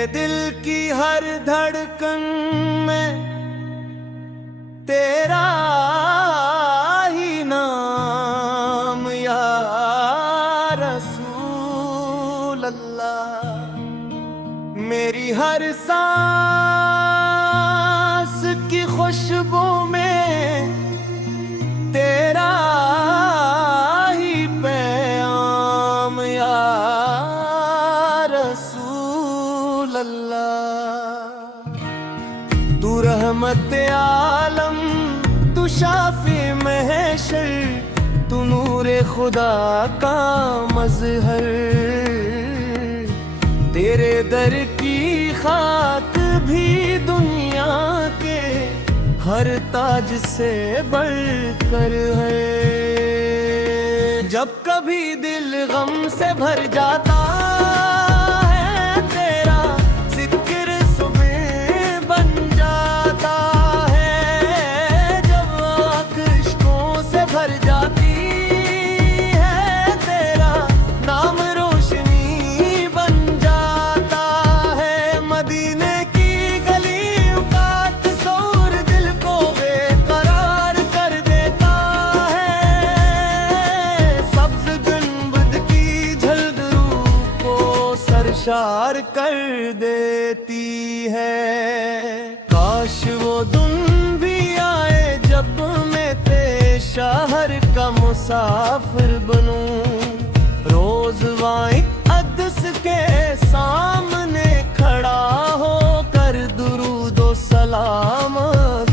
میرے دل کی ہر دھڑکن میں تیرا ہی نام یا رسول اللہ، میری ہر سانس کی خوشبو میں تیرا ہی پیام یا رسول اللہ۔ تو رحمت عالم، تو شافی محشر، تو نور خدا کا مظہر، تیرے در کی خاک بھی دنیا کے ہر تاج سے بڑھ کر ہے۔ جب کبھی دل غم سے بھر جاتا ہے تیرا ذکر صبح بن جاتا ہے، جب آنکھ عشقوں سے بھر جاتی ہے تیرا نام روشنی بن جاتا ہے۔ مدینے کی گلیوں کا تصور دل کو بے قرار کر دیتا ہے، سبز گنبد کی جھلک روح کو سرشار کر دیتی ہے۔ کاش وہ دن بھی آئے جب میں تیرے شہر کا مسافر بنوں، روز وائیں قدس کے سامنے کھڑا ہو کر درود و سلام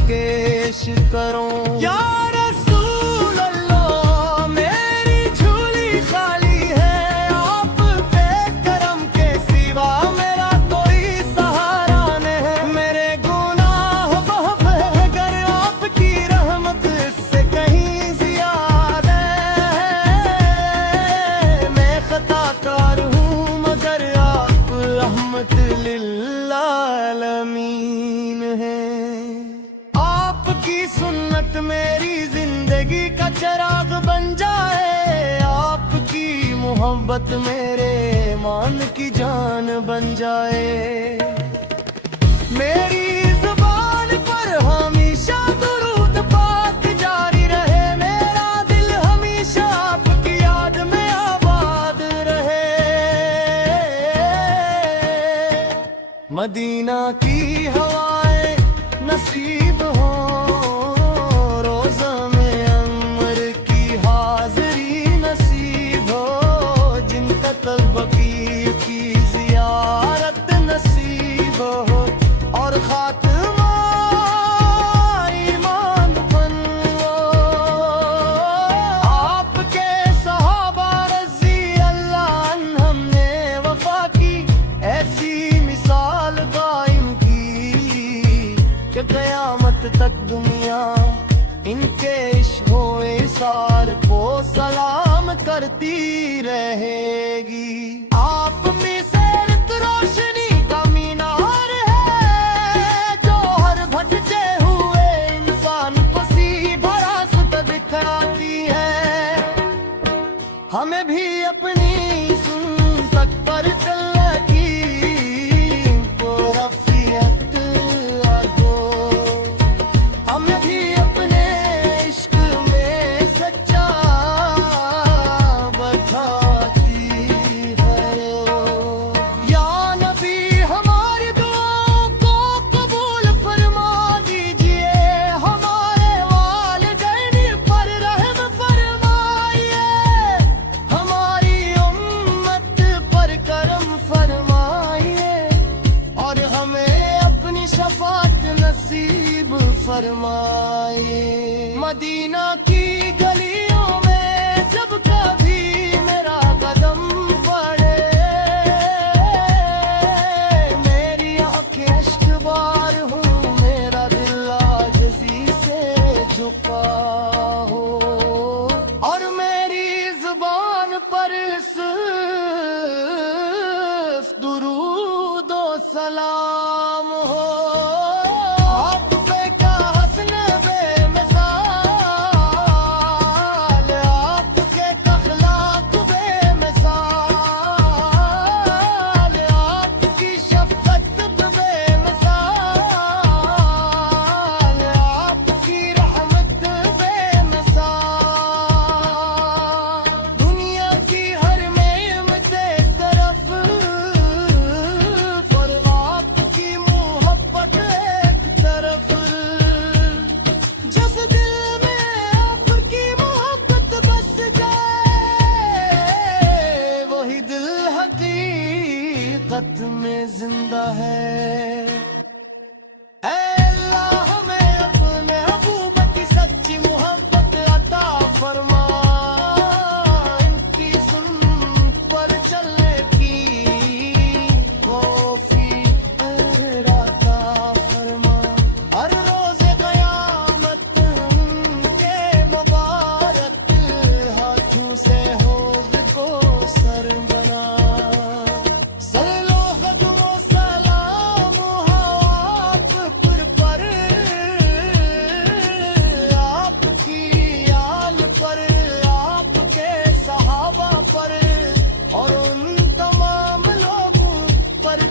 پیش کروں۔ یا رسول اللہ، میری جھولی خالی ہے، آپ کے کرم کے سوا میرا کوئی سہارا نہیں، میرے گناہ بہت ہے گر آپ کی رحمت اس سے کہیں زیادہ ہے، میں خطا کار ہوں مگر آپ رحمت للعالمین ہیں۔ آپ کی سنت میری زندگی کا چراغ بن جائے، آپ کی محبت میرے ایمان کی جان بن جائے، میری زبان پر ہمیشہ درود پاک جاری رہے، میرا دل ہمیشہ آپ کی یاد میں آباد رہے۔ مدینہ کی ہوائیں نصیب ہوں، روزہ میں عمر کی حاضری نصیب ہو، جن کا قلب کی زیارت نصیب ہو، اور خاتمہ ایمان بن لو۔ آپ کے صحابہ رضی اللہ عنہم نے وفا کی ایسی مثال قائم کی کہ قیامت تک دنیا ان کے عشق و اثار کو سلام کرتی رہے گی۔ آپ میں سے ایک روشنی کا مینار ہے جو ہر بھٹکے ہوئے انسان کو سیدھا راستہ دکھاتی ہے، ہمیں بھی اپنی سنت پر چلنے کی رفیعت دو، ہمیں بھی اپنے عشق میں سچا بتاتی ہے۔ یا نبی ہماری دعاؤں کو قبول فرما دیجئے، ہمارے والدین پر رحم فرمائیے، ہماری امت پر کرم فرمائیے، اور ہمیں اپنی شفاعت نصیب فرمائیے۔ مدینہ کی گلیوں میں جب کبھی میرا قدم پڑے، میری آنکھیں اشک بار ہوں، میرا دل عاجزی سے جھکا ہو، اور میری زبان پر صرف درود و سلام ہو۔ آپ پہ کا حسن بے مثال